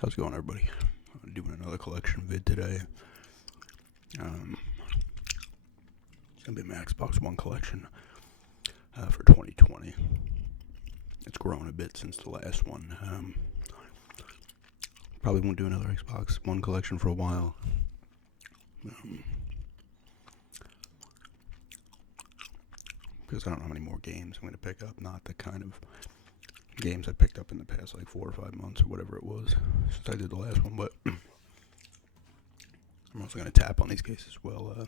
How's it going, everybody? I'm doing another collection vid today. It's gonna be my Xbox One collection for 2020. It's grown a bit since the last one. Probably won't do another Xbox One collection for a while. Because I don't know how many more games I'm gonna pick up. Not the kind of games I picked up in the past, like 4 or 5 months or whatever it was, since I did the last one. But I'm also gonna tap on these cases as well.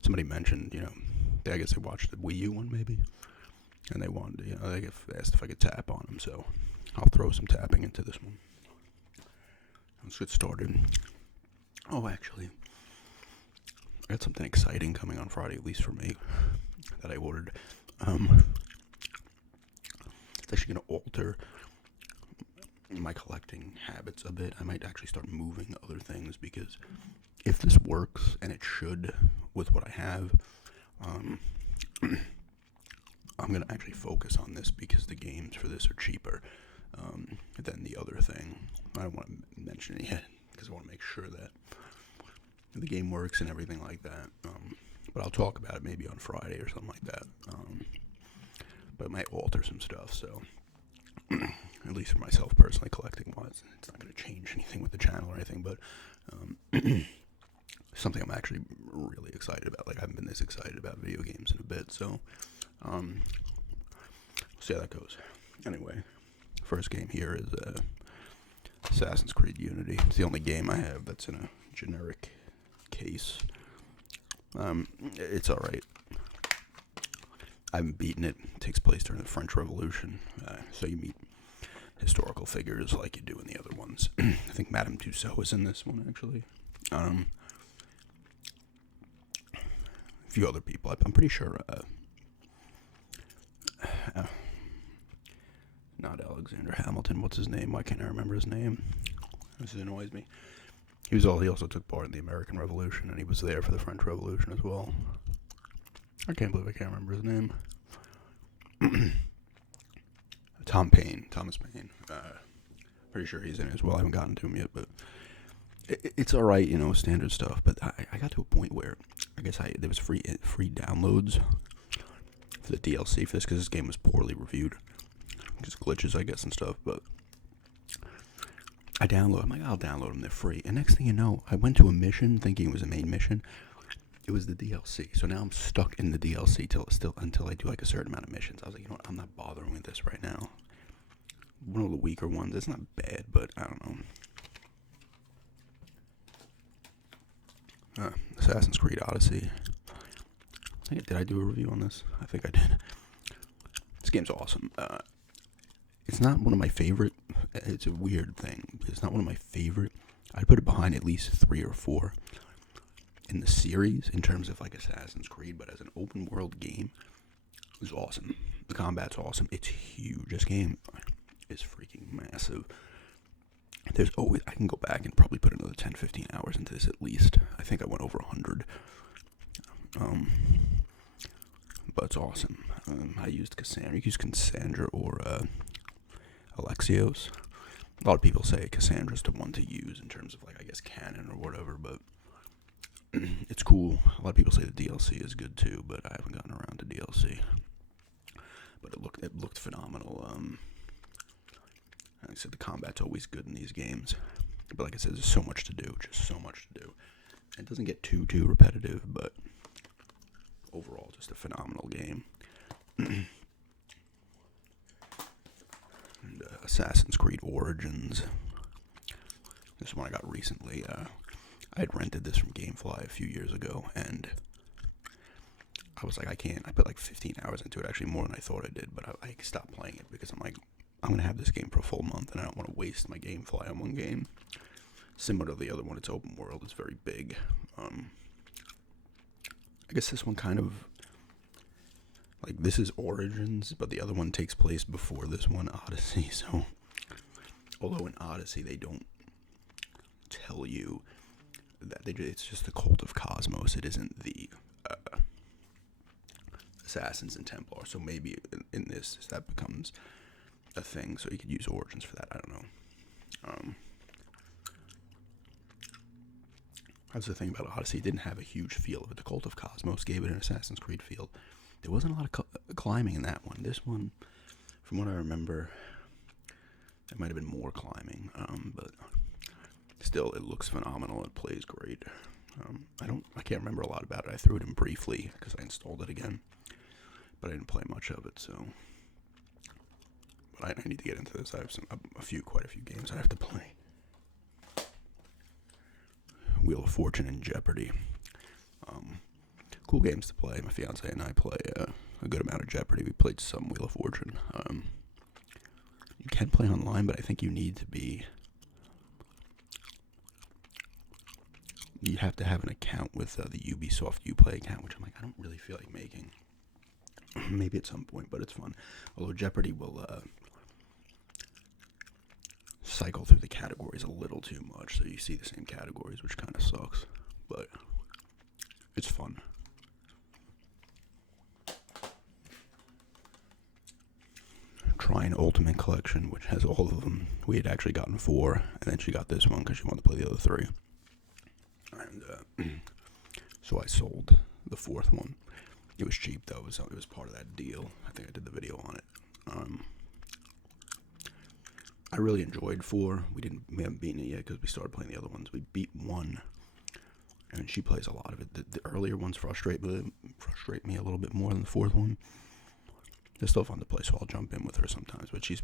Somebody mentioned, I guess they watched the Wii U one maybe, and they wanted, they asked if I could tap on them, so I'll throw some tapping into this one. Let's get started. Oh, actually, I got something exciting coming on Friday, at least for me, that I ordered. It's actually going to alter my collecting habits a bit. I might actually start moving other things, because if this works, and it should with what I have, I'm going to actually focus on this, because the games for this are cheaper than the other thing. I don't want to mention it yet, because I want to make sure that the game works and everything like that. But I'll talk about it maybe on Friday or something like that. But it might alter some stuff, so at least for myself personally, collecting wise, it's not going to change anything with the channel or anything, but something I'm actually really excited about. Like, I haven't been this excited about video games in a bit, so we'll see how that goes. Anyway, first game here is Assassin's Creed Unity. It's the only game I have that's in a generic case. It's alright. I haven't beaten it. It takes place during the French Revolution, so you meet historical figures like you do in the other ones. I think Madame Tussauds is in this one, actually. A few other people. I'm pretty sure, not Alexander Hamilton. What's his name? Why can't I remember his name? This annoys me. He also took part in the American Revolution, and he was there for the French Revolution as well. I can't believe I can't remember his name. Thomas Paine. Pretty sure he's in it as well. I haven't gotten to him yet, but it's alright, standard stuff. But I got to a point where I guess there was free downloads for the DLC for this, because this game was poorly reviewed. Just glitches, I guess, and stuff. But I'm like, I'll download them. They're free. And next thing you know, I went to a mission thinking it was a main mission. It was the DLC. So now I'm stuck in the DLC until I do like a certain amount of missions. I was like, you know what? I'm not bothering with this right now. One of the weaker ones. It's not bad, but I don't know. Assassin's Creed Odyssey. Did I do a review on this? I think I did. This game's awesome. It's not one of my favorite. It's a weird thing. It's not one of my favorite. I'd put it behind at least 3 or 4 in the series in terms of like Assassin's Creed, but as an open world game, it's awesome. The combat's awesome. It's huge. This game is freaking massive. I can go back and probably put another 10-15 hours into this at least. I think I went over 100. But it's awesome. I used Cassandra. You can use Cassandra or Alexios. A lot of people say Cassandra's the one to use in terms of, like, I guess canon or whatever, but it's cool. A lot of people say the DLC is good too, but I haven't gotten around to DLC. But it looked phenomenal. Like I said, the combat's always good in these games, but like I said, there's so much to do, just so much to do. It doesn't get too repetitive, but overall, just a phenomenal game. And Assassin's Creed Origins. This one I got recently. I had rented this from GameFly a few years ago, and I was like, I can't. I put like 15 hours into it, actually more than I thought I did, but I stopped playing it because I'm like, I'm going to have this game for a full month, and I don't want to waste my GameFly on one game. Similar to the other one, it's open world, it's very big. I guess this one kind of, like, this is Origins, but the other one takes place before this one, Odyssey, so, although in Odyssey they don't tell you that it's just the cult of Cosmos, it isn't the Assassins and Templar, so maybe in this, that becomes a thing, so you could use Origins for that, I don't know. That's the thing about Odyssey. It didn't have a huge feel of it. The Cult of Cosmos gave it an Assassin's Creed feel. There wasn't a lot of climbing in that one. This one, from what I remember, there might have been more climbing, but still, it looks phenomenal. It plays great. I can't remember a lot about it. I threw it in briefly because I installed it again, but I didn't play much of it. So, but I need to get into this. I have quite a few games I have to play. Wheel of Fortune and Jeopardy. Cool games to play. My fiance and I play a good amount of Jeopardy. We played some Wheel of Fortune. You can play online, but I think you need to be... You have to have an account with the Ubisoft Uplay account, which I'm like, I don't really feel like making. Maybe at some point, but it's fun. Although Jeopardy will cycle through the categories a little too much, so you see the same categories, which kind of sucks, but it's fun. Trine Ultimate Collection, which has all of them. We had actually gotten 4, and then she got this one because she wanted to play the other 3. And so I sold the 4th one. It was cheap though. It was part of that deal. I think I did the video on it. I really enjoyed 4. We haven't beaten it yet because we started playing the other ones. We beat 1, and she plays a lot of it. The earlier ones frustrate me a little bit more than the 4th one. They're still fun to play, so I'll jump in with her sometimes. But she's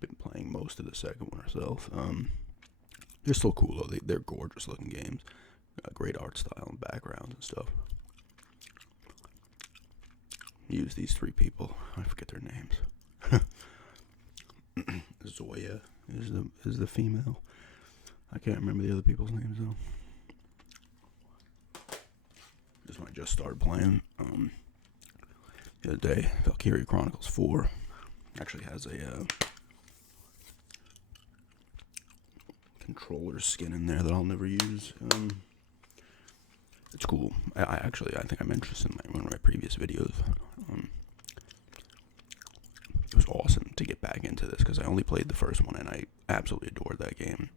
been playing most of the 2nd one herself. They're still cool though. They're gorgeous looking games. Great art style and backgrounds and stuff. Use these 3 people. I forget their names. Zoya is the female. I can't remember the other people's names though. This one I just started playing the other day. Valkyria Chronicles 4 actually has a controller skin in there that I'll never use. It's cool. I think I mentioned this in one of my previous videos. It was awesome to get back into this because I only played the first one and I absolutely adored that game.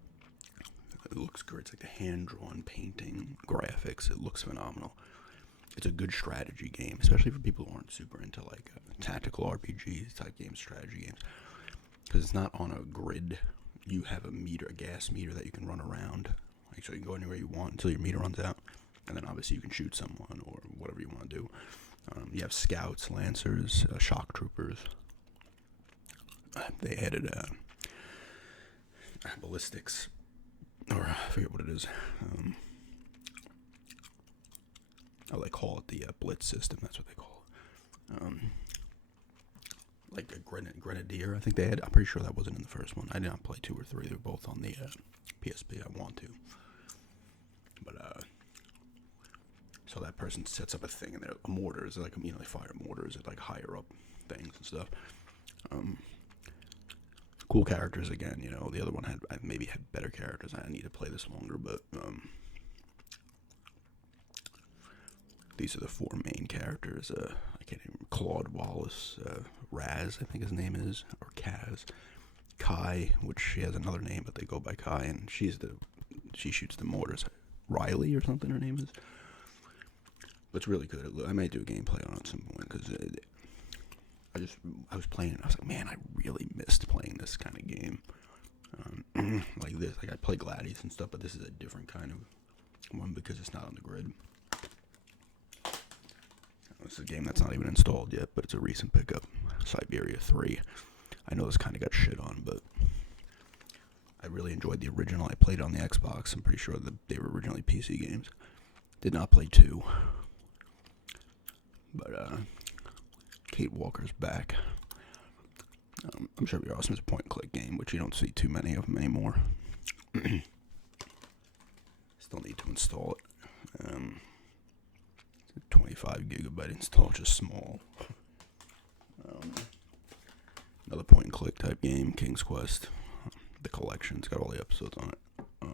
It looks great. It's like the hand-drawn painting, graphics. It looks phenomenal. It's a good strategy game, especially for people who aren't super into like tactical RPGs type games, strategy games, because it's not on a grid. You have a gas meter that you can run around, like so you can go anywhere you want until your meter runs out, and then obviously you can shoot someone or whatever you want to do. You have scouts, lancers, shock troopers. They added ballistics, or I forget what it is. They call it the Blitz system. That's what they call it. Like a Grenadier, I think they had. I'm pretty sure that wasn't in the first one. I did not play 2 or 3. They were both on the PSP. I want to. But, so that person sets up a thing, and they're mortars. Like, they fire mortars at, like, higher up things and stuff. Cool characters again, The other one had better characters. I need to play this longer, but, these are the 4 main characters. I can't even... Claude Wallace, Raz, I think his name is, or Kaz. Kai, which she has another name, but they go by Kai, and she shoots the mortars. Riley or something her name is. But it's really good. I might do a gameplay on it at some point, because I was playing it, and I was like, man, I really missed playing this kind of game. Like this. Like, I play Gladius and stuff, but this is a different kind of one, because it's not on the grid. This is a game that's not even installed yet, but it's a recent pickup. Siberia 3. I know this kind of got shit on, but I really enjoyed the original. I played it on the Xbox. I'm pretty sure that they were originally PC games. Did not play 2. But, Kate Walker's back. I'm sure it'd be awesome as a point-and-click game, which you don't see too many of them anymore. Still need to install it. 25 gigabyte install, just small. Another point and click type game, King's Quest. The collection's got all the episodes on it. I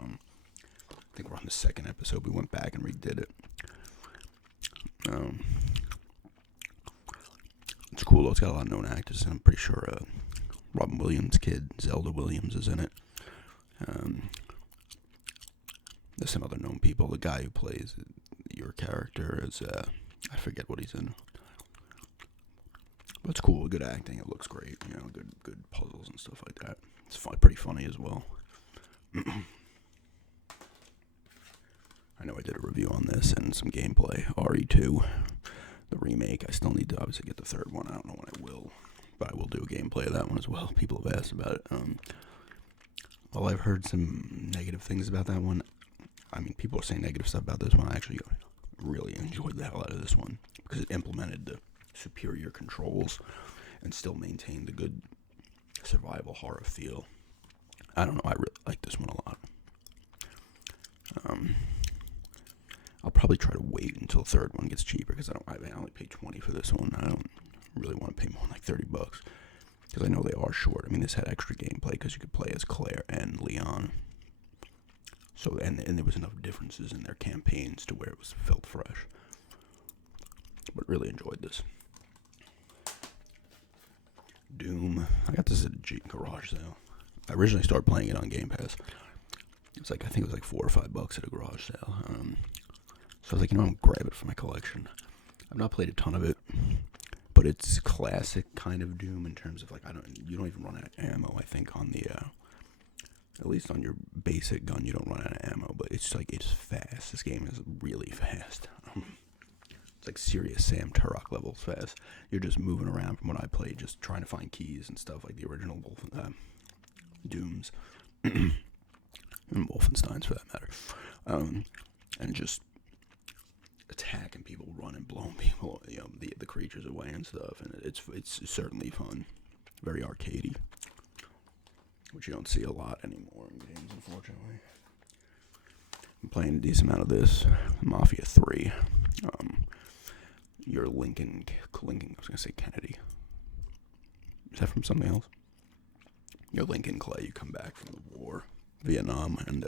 think we're on the 2nd episode. We went back and redid it. It's cool though. It's got a lot of known actors, and I'm pretty sure Robin Williams' kid, Zelda Williams, is in it. There's some other known people. The guy who plays your character is, I forget what he's in. But it's cool, good acting, it looks great, good puzzles and stuff like that. It's pretty funny as well. I know I did a review on this and some gameplay. RE2, the remake. I still need to obviously get the third one. I don't know when I will, but I will do a gameplay of that one as well. People have asked about it. Well, I've heard some negative things about that one. I mean, people are saying negative stuff about this one. I actually really enjoyed the hell out of this one because it implemented the superior controls and still maintained the good survival horror feel. I don't know. I really like this one a lot. I'll probably try to wait until the third one gets cheaper because I only paid $20 for this one. I don't really want to pay more than like $30 because I know they are short. I mean, this had extra gameplay because you could play as Claire and Leon. So and there was enough differences in their campaigns to where it felt fresh. But really enjoyed this. Doom. I got this at a garage sale. I originally started playing it on Game Pass. I think it was like $4 or $5 at a garage sale. So I was like, I'm gonna grab it for my collection. I've not played a ton of it, but it's classic kind of Doom in terms of like you don't even run out of ammo. I think on the at least on your basic gun you don't run out of ammo, but it's fast. This game is really fast. It's like serious Sam Turok levels fast. You're just moving around from what I played, just trying to find keys and stuff like the original Dooms and Wolfensteins for that matter, and just attacking people, running, blowing people, the creatures away and stuff, and it's certainly fun, very arcadey, which you don't see a lot anymore in games, unfortunately. I'm playing a decent amount of this. Mafia 3. You're Lincoln, I was gonna say Kennedy. Is that from something else? You're Lincoln Clay. You come back from the war, Vietnam, and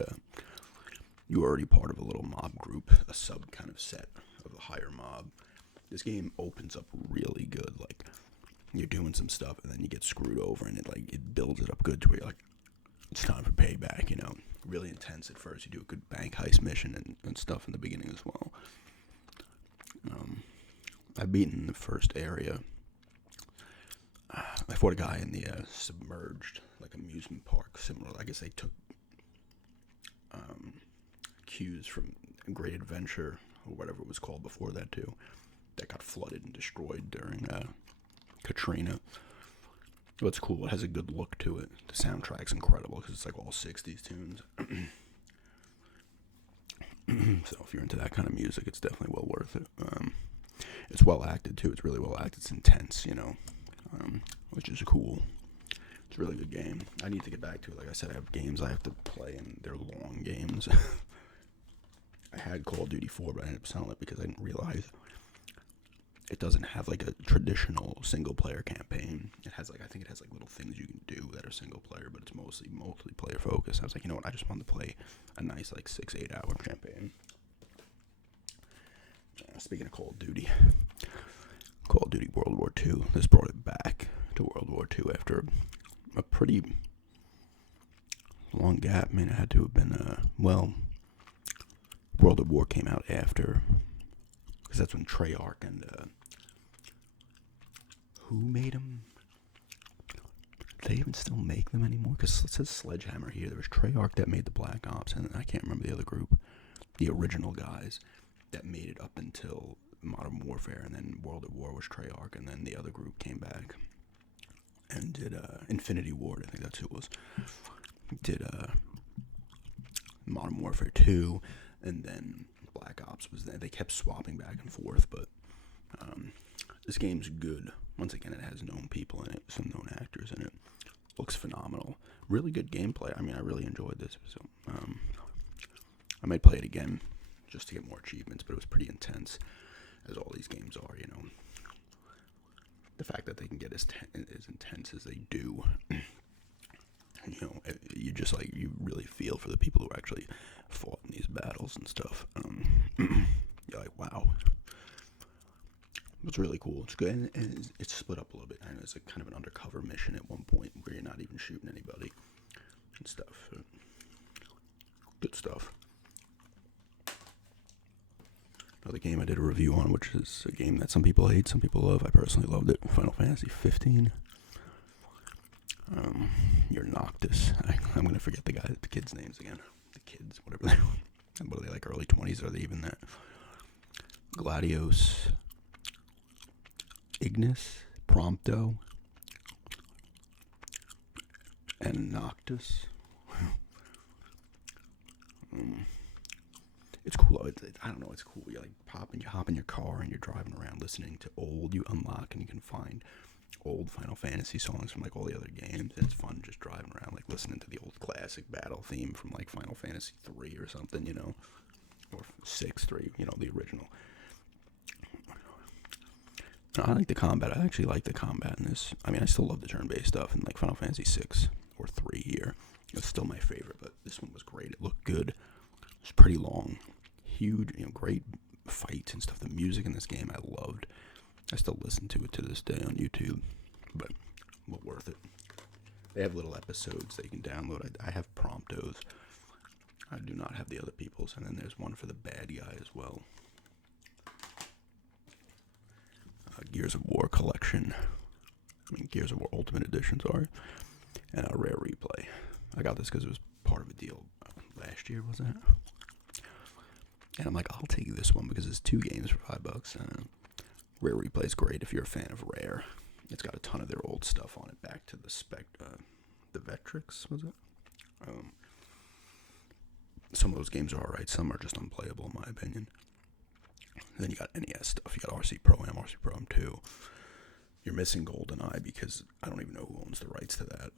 you're already part of a little mob group, a sub kind of set of a higher mob. This game opens up really good. Like, you're doing some stuff, and then you get screwed over, and it builds it up good to where you're like, it's time for payback, Really intense at first. You do a good bank heist mission and stuff in the beginning as well. I've beaten the first area. I fought a guy in the submerged, like, amusement park, similar. I guess they took cues from Great Adventure, or whatever it was called before that, too. That got flooded and destroyed during Katrina. What's cool, it has a good look to it. The soundtrack's incredible, because it's like all 60s tunes. So if you're into that kind of music, it's definitely well worth it. It's well acted, too. It's really well acted. It's intense, which is cool. It's a really good game. I need to get back to it. Like I said, I have games I have to play, and they're long games. I had Call of Duty 4, but I ended up selling it because I didn't realize it doesn't have like a traditional single-player campaign. I think it has like little things you can do that are single-player, but it's mostly multiplayer focused. I was like, you know what? I just wanted to play a nice like 6-8 hour campaign. Speaking of Call of Duty World War II, this brought it back to World War II after a pretty long gap. I mean, it had to have been, World at War came out after, because that's when Treyarch and, who made them? Do they even still make them anymore? Because it says Sledgehammer here. There was Treyarch that made the Black Ops, and I can't remember the other group, the original guys that made it up until Modern Warfare, and then World at War was Treyarch, and then the other group came back and did Infinity Ward, I think that's who it was, did Modern Warfare 2, and then Black Ops was there. They kept swapping back and forth, but this game's good. Once again, it has known people in it, some known actors in it. Looks phenomenal. Really good gameplay. I mean, I really enjoyed this. So I might play it again just to get more achievements, but it was pretty intense, as all these games are, The fact that they can get as intense as they do, you just you really feel for the people who actually fought in these battles and stuff. You're like, wow. It's really cool. It's good, and it's split up a little bit. I know it's kind of an undercover mission at one point where you're not even shooting anybody and stuff. Good stuff. Another game I did a review on, which is a game that some people hate, some people love. I personally loved it. Final Fantasy 15. You're Noctis. I'm gonna forget the kids' names again. The kids, whatever they are. What are they, like early 20s? Are they even that? Gladios, Ignis, Prompto, and Noctis. It's cool. I don't know. It's cool. You hop in your car and you're driving around listening to you unlock and you can find old Final Fantasy songs from like all the other games. And it's fun just driving around, like listening to the old classic battle theme from like Final Fantasy 3 or something, or 6-3, the original. I like the combat. I actually like the combat in this. I mean, I still love the turn-based stuff in like Final Fantasy 6 or 3 here. It's still my favorite, but this one was great. It looked good. It's pretty long. Huge, great fights and stuff. The music in this game I loved. I still listen to it to this day on YouTube, but worth it. They have little episodes that you can download. I have Promptos. I do not have the other people's, and then there's one for the bad guy as well. Gears of War collection. Gears of War Ultimate Edition, sorry. And a rare replay. I got this because it was part of a deal last year, was it? And I'm like, I'll take this one because it's 2 games for $5. Rare replay is great if you're a fan of Rare. It's got a ton of their old stuff on it, back to the Vectrix, was it? Some of those games are alright, some are just unplayable in my opinion. And then you got NES stuff. You got RC Pro-Am, RC Pro-Am 2. You're missing GoldenEye because I don't even know who owns the rights to that.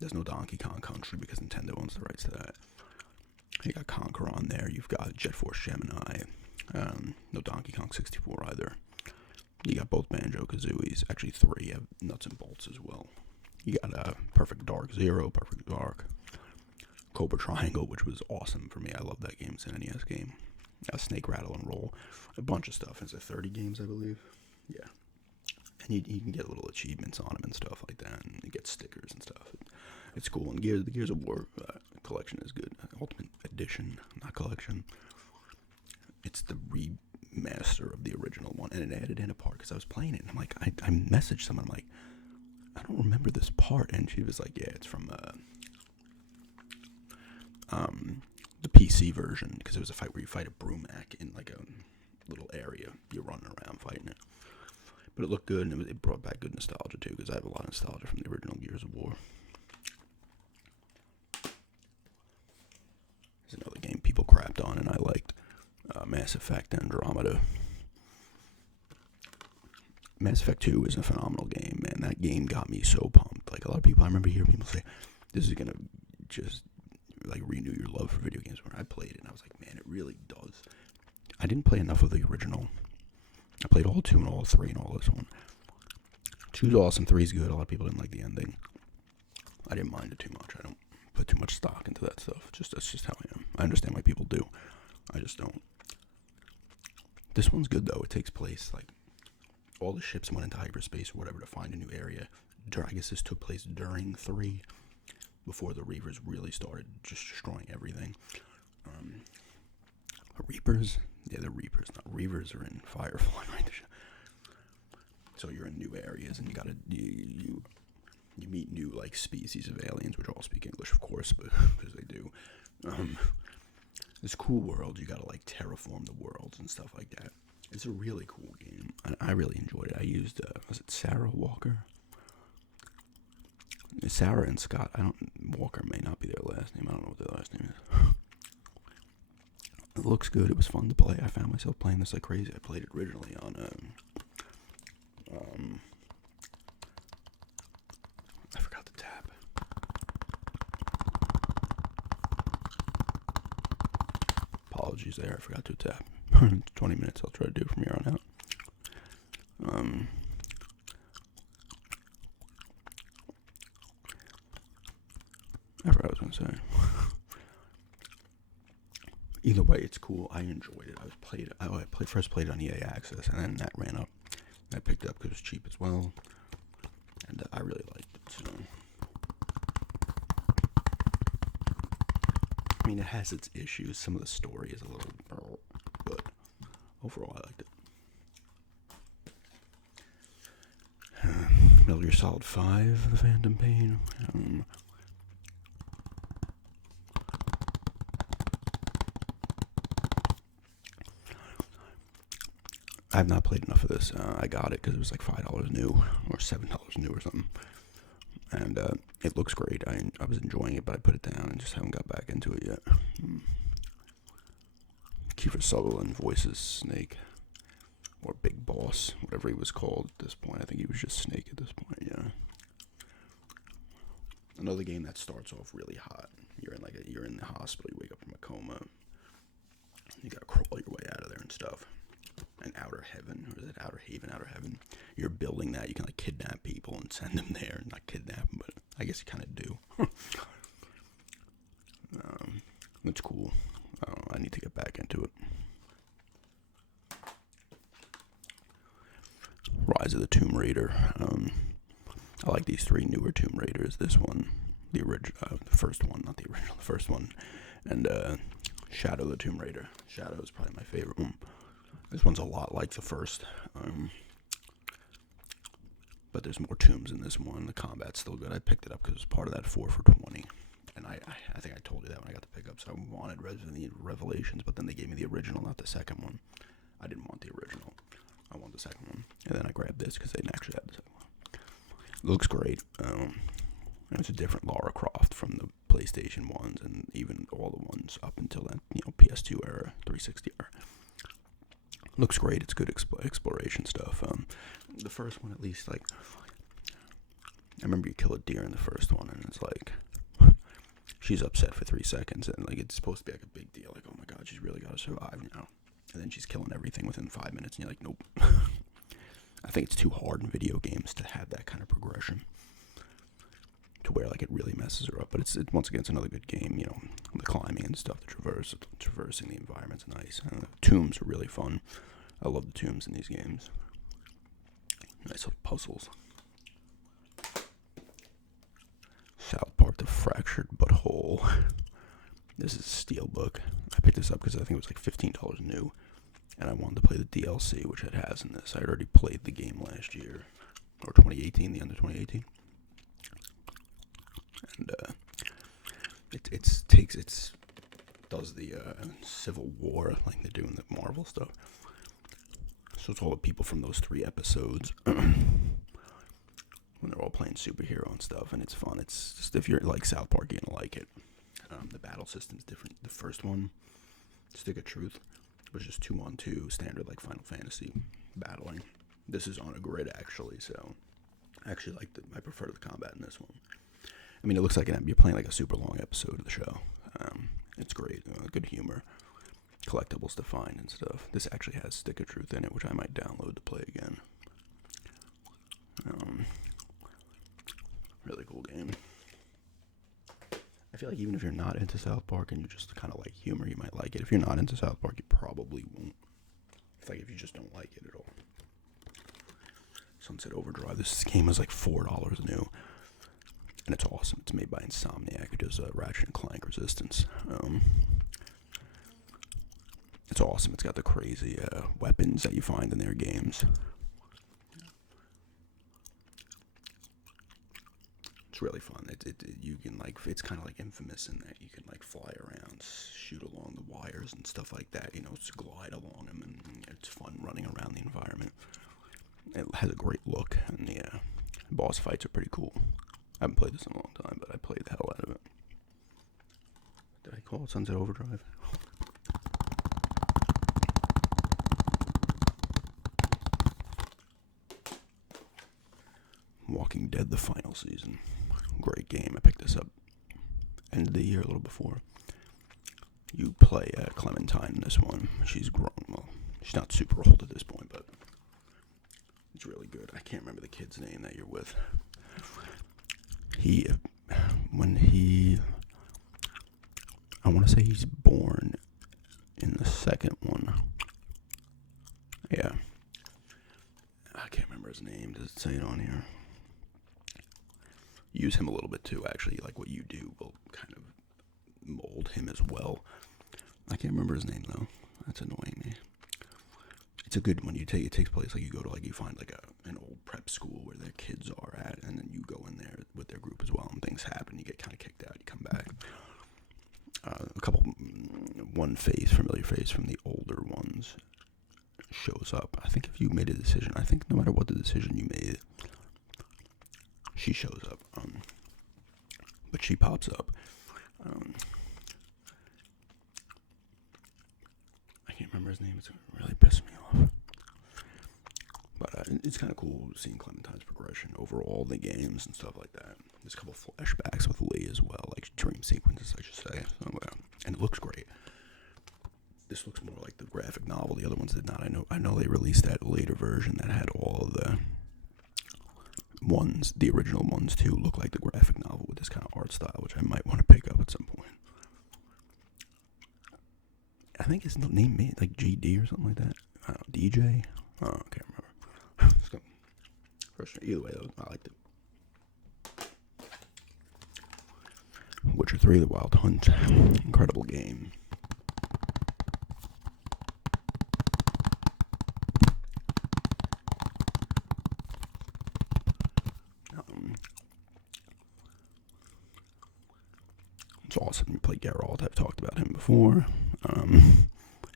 There's no Donkey Kong Country because Nintendo owns the rights to that. You got Conquer on there. You've got Jet Force Gemini. No Donkey Kong 64 either. You got both Banjo-Kazooies. Actually 3. You have Nuts and Bolts as well. You got Perfect Dark Zero, Perfect Dark. Cobra Triangle, which was awesome for me. I love that game. It's an NES game. Snake Rattle and Roll. A bunch of stuff. It's 30 games, I believe. Yeah. And you can get little achievements on them and stuff like that. And you get stickers and stuff. It's cool. And the Gears of War collection is good. Ultimate Edition, not collection. It's the remaster of the original one. And it added in a part because I was playing it. And I'm like, I messaged someone. I'm like, I don't remember this part. And she was like, yeah, it's from the PC version, because it was a fight where you fight a Brumac in like a little area. You're running around fighting it. But it looked good, and it brought back good nostalgia too, because I have a lot of nostalgia from the original Gears of War. There's another game people crapped on and I liked. Mass Effect Andromeda. Mass Effect 2 is a phenomenal game, man. That game got me so pumped. Like, a lot of people, I remember hearing people say, this is going to just like renew your love for video games. When I played it and I was like, man, it really does. I didn't play enough of the original. I played all 2 and all 3 and all this one. 2's awesome, 3's good. A lot of people didn't like the ending. I didn't mind it too much. I don't put too much stock into that stuff. That's just how I am. I understand why people do. I just don't. This one's good though. It takes place like all the ships went into hyperspace or whatever to find a new area. I guess this took place during 3, before the Reavers really started just destroying everything. Reapers? Yeah, the Reapers, not Reavers, are in Firefly, right? So you're in new areas, and you meet new like species of aliens, which all speak English, of course, but because they do. This cool world, you gotta like terraform the worlds and stuff like that. It's a really cool game. I really enjoyed it. I used was it Sarah Walker? Sarah and Scott. Walker may not be their last name. I don't know what their last name is. It looks good. It was fun to play. I found myself playing this like crazy. I played it originally on I forgot the tab. Apologies there. I forgot to tap. 20 minutes. I'll try to do it from here on out. I forgot what I was gonna say. Either way, it's cool. I enjoyed it. I first played it on EA Access, and then that ran up. I picked it up because it was cheap as well, and I really liked it. So, I mean, it has its issues. Some of the story is a little, but overall, I liked it. Metal Gear Solid 5, The Phantom Pain. I have not played enough of this. I got it because it was like $5 new or $7 new or something, and it looks great. I was enjoying it, but I put it down and just haven't got back into it yet. Kiefer Sutherland voices Snake, or Big Boss, whatever he was called at this point. I think he was just Snake at this point. Yeah. Another game that starts off really hot. You're in the hospital. You wake up from a coma. You gotta crawl your way out of there and stuff. And Outer Heaven, or is it Outer Haven, Outer Heaven? You're building that. You can like kidnap people and send them there. Not kidnap them, but I guess you kind of do. That's cool. I need to get back into it. Rise of the Tomb Raider. I like these 3 newer Tomb Raiders. This one, the first one, not the original, the first one, and Shadow of the Tomb Raider. Shadow is probably my favorite one. This one's a lot like the first, but there's more tombs in this one. The combat's still good. I picked it up because it was part of that 4 for $20, and I think I told you that when I got the pickup. So I wanted Resident Evil Revelations, but then they gave me the original, not the second one. I didn't want the original. I want the second one, and then I grabbed this because they didn't actually have the second one. It looks great. It's a different Lara Croft from the PlayStation ones, and even all the ones up until that, PS2 era, 360 era. Looks great. It's good exploration stuff. The first one, at least, like, I remember you kill a deer in the first one, and it's like, she's upset for 3 seconds, and like it's supposed to be like a big deal. Like, oh my god, she's really got to survive now. And then she's killing everything within 5 minutes, and you're like, nope. I think it's too hard in video games to have that kind of progression, to where like it really messes her up. But it's once again, it's another good game. The climbing and stuff, the traversing the environment's nice. Tombs are really fun. I love the tombs in these games. Nice little puzzles. South Park: The Fractured But Whole. This is a steelbook. I picked this up because I think it was like $15 new, and I wanted to play the DLC, which it has in this. I already played the game last year, or 2018, the end of 2018. And it does the Civil War like they do in the Marvel stuff. So it's all the people from those 3 episodes when they're all playing superhero and stuff, and it's fun. It's just, if you're like South Park, you're gonna like it. The battle system's different. The first one, Stick of Truth, was just 2-on-2 standard like Final Fantasy battling. This is on a grid actually, so I actually I prefer the combat in this one. I mean, it looks like you're playing like a super long episode of the show. It's great, good humor, collectibles to find and stuff. This actually has Stick of Truth in it, which I might download to play again. Really cool game. I feel like even if you're not into South Park and you just kind of like humor, you might like it. If you're not into South Park, you probably won't. It's like if you just don't like it at all. Sunset Overdrive. This game is like $4 new. And it's awesome. It's made by Insomniac, who does Ratchet and Clank Resistance. It's awesome. It's got the crazy weapons that you find in their games. It's really fun. You can like, it's kind of like Infamous in that you can like fly around, shoot along the wires and stuff like that. It's glide along them, and it's fun running around the environment. It has a great look, and the boss fights are pretty cool. I haven't played this in a long time, but I played the hell out of it. Did I call it Sunset Overdrive? Walking Dead, the final season. Great game. I picked this up end of the year, a little before. You play Clementine in this one. She's grown. Well, she's not super old at this point, but it's really good. I can't remember the kid's name that you're with. I want to say he's born in the second one. Yeah. I can't remember his name. Does it say it on here? Use him a little bit too, actually. Like what you do will kind of mold him as well. I can't remember his name though. That's annoying me. it's a good one. It takes place like you go to like you find like an old prep school where their kids are at, and then you go in there with their group as well, and things happen. You get kind of kicked out. You come back. One familiar face from the older ones shows up. I think if you made a decision, I think no matter what the decision you made, she shows up. But she pops up. I can't remember his name. It's really pissed me off. But it's kind of cool seeing Clementine's progression over all the games and stuff like that. There's a couple flashbacks with Lee as well, like dream sequences, I should say. So, and it looks great. This looks more like the graphic novel. The other ones did not. I know they released that later version that had all of the ones, the original ones too, look like the graphic novel with this kind of art style, which I might want to pick up at some point. I think his name made like GD or something like that. I don't know, DJ. Oh, I can't remember. Either way, though, I liked it. Witcher 3: The Wild Hunt, incredible game. It's awesome. You play Geralt. I've talked about him before.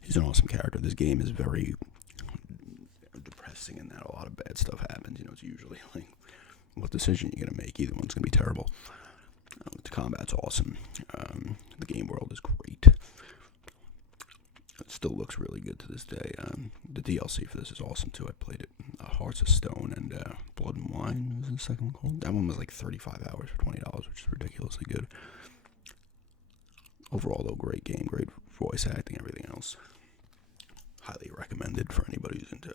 He's an awesome character. This game is very depressing in that a lot of bad stuff happens. It's usually like, what decision you're going to make. Either one's going to be terrible. The combat's awesome. The game world is great. It still looks really good to this day. The DLC for this is awesome too. I played it. Hearts of Stone and Blood and Wine was the second one called. That one was like 35 hours for $20, which is ridiculously good. Overall, though, great game, great voice acting, everything else. Highly recommended for anybody who's into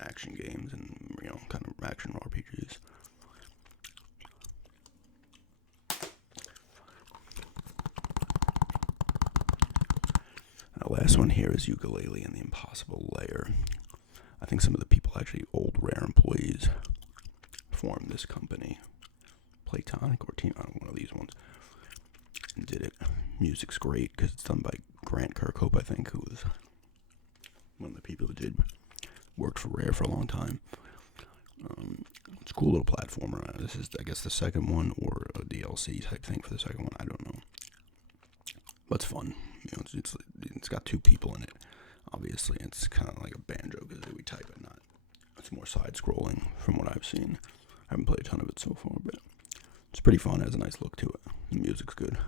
action games and, kind of action RPGs. The last one here is Ukulele and the Impossible Lair. I think some of the people, actually old Rare employees, formed this company. Platonic or Team, I don't know, one of these ones. And did it. Music's great because it's done by Grant Kirkhope, I think, who was one of the people who worked for Rare for a long time. It's a cool little platformer. This is, I guess, the second one or a DLC type thing for the second one. I don't know. But it's fun. It's got two people in it. Obviously, it's kind of like a banjo because we type it, not. It's more side-scrolling from what I've seen. I haven't played a ton of it so far, but it's pretty fun. It has a nice look to it. The music's good.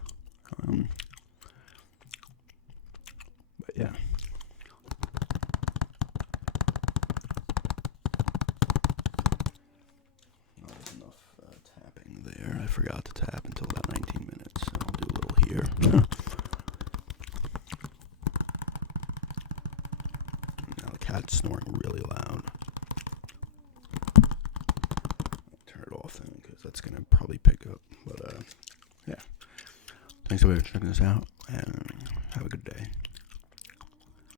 But yeah. Not enough tapping there. I forgot to tap until about 19 minutes. So I'll do a little here. Now the cat's snoring really loud. I'll turn it off then because that's going to probably pick up. But yeah. Thanks everybody for checking this out, and have a good day.